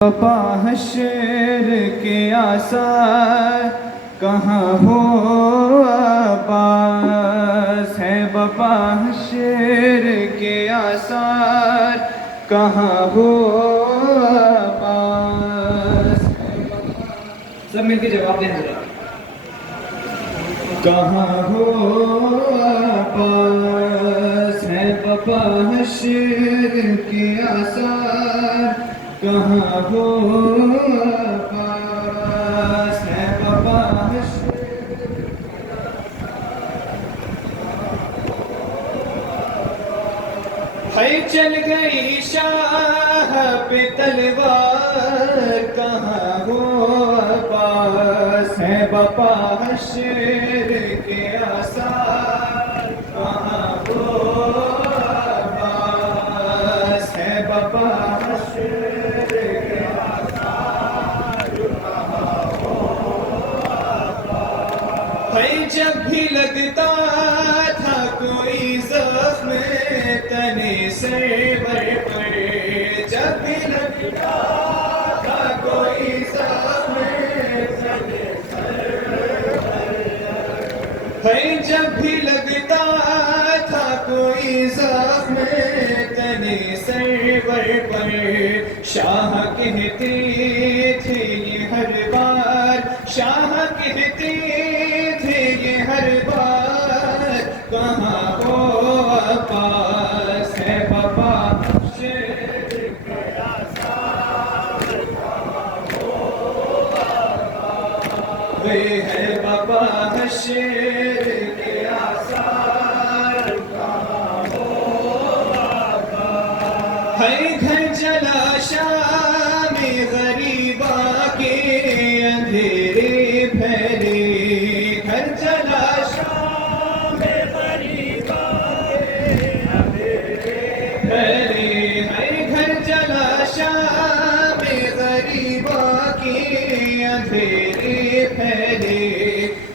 پا حشر کے آثار کہاں ہو عباس ہے بپا حشر کے آثار کہاں ہو عباس سب مل کے جواب دیں ذرا کہاں ہو عباس ہے بپا حشر کے آثار کہاں ہو عباس ہے بپا حشر ہے چل گئی شاہ پہ تلوار کہاں ہو عباس ہے بپا حشر کے آثار کہاں ہو عباس ہے بپا حشر کے آثار کہاں ہو عباس ہے جب بھی لگتا تھا کوئی زخم تنے سے بر پر جب بھی لگتا تھا کوئی زخم تنے سے ہے جب بھی لگتا تھا کوئی زخم تنے سے بر پر شاہ کہتے تھے یہ ہر بار شاہ کہتے تھے یہ ہر بار کہاں ہو عباس ہے بپا حشر کے آثار کہاں ہو عباس ہے بپا حشر کے آثار کہاں ہو عباس ہے گھر جلا شام غریبا کے اندھیرے پھیلے گھر جلا شام غریبا کے اندھیرے پھیلے ہے گھر جلا شام غریبا کے اندھیرے پھیلے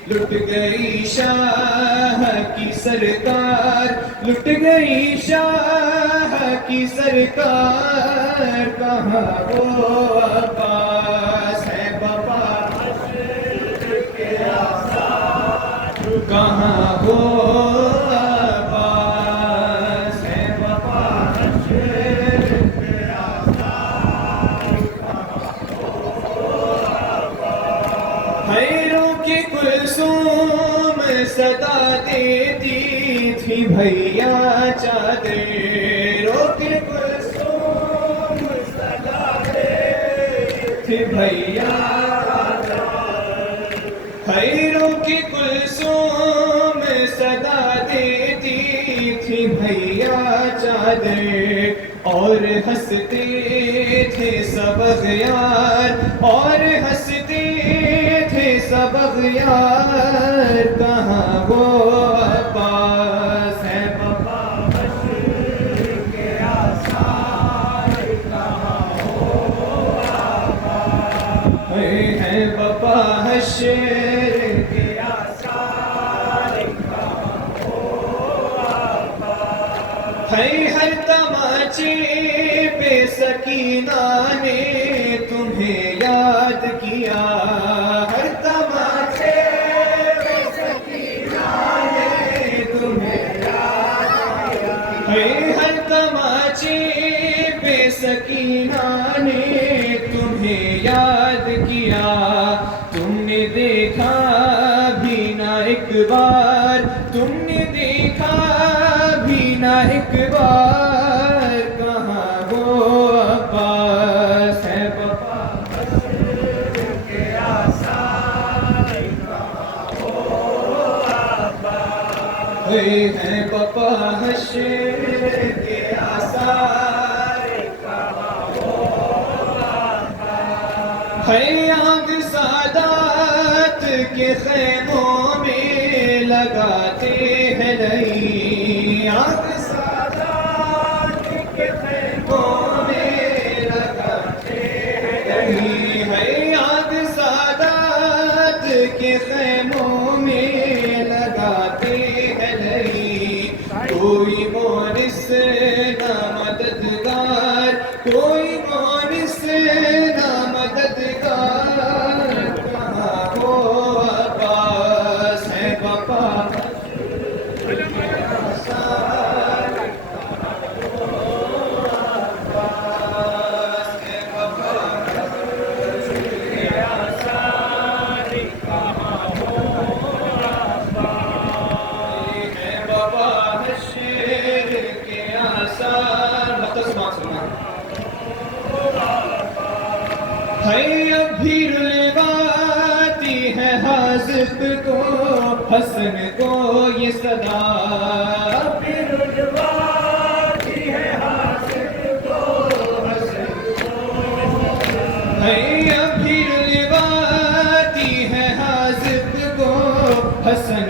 لٹ گئی شاہ کی سرکار لٹ گئی شاہ کی سرکار کہاں ہو عباس ہے بپا حشر کے آثار کہاں ہو عباس ہے بپا حشر کے آثار کہاں ہو عباس خیروں کی کلثوم صدا دیتی تھی بھیا چادروں کی کلثوم صدا دیتی تھی بھیا خیروں کی کلثوم صدا دیتی تھی بھیا چادر اور ہنستے تھے سب اغیار اور ہنستے تھے سب اغیار کہاں ہو عباس ہے بپا حشر کے آثار کہاں ہو عباس ہے بپا حشر کے آثار کہاں ہو عباس ہے ہر تماچے پہ سکینہ نے تمہیں یاد کیا ہر تماچے پہ سکینہ نے تمہیں یاد کیا ہر تماچے پہ سکینہ نے تمہیں یاد کیا تم نے دیکھا بھی نہ ایک بار تم نے دیکھا بھی نہ ایک بار کہاں ہو عباس ہے بپا حشر کے آثار کہاں ہو عباس ہے بپا حشر کے آثار کہاں ہو عباس ہے آگ سادات کے خیموں میں لگاتے ہیں نہیں آگ سادات کے خیموں میں لگاتے ہیں نہیں ہے آگ سادات کے خیموں میں لگاتے ہیں نہیں کوئی مونس نہ مددگار کوئی مونس نہ ہے اب بھی رلواتی ہے حاذق کو حسن کو یہ صدا بھی رلواتی ہے حاذق کو حسن کو ہے اب بھی رلواتی ہے حاذق کو حسن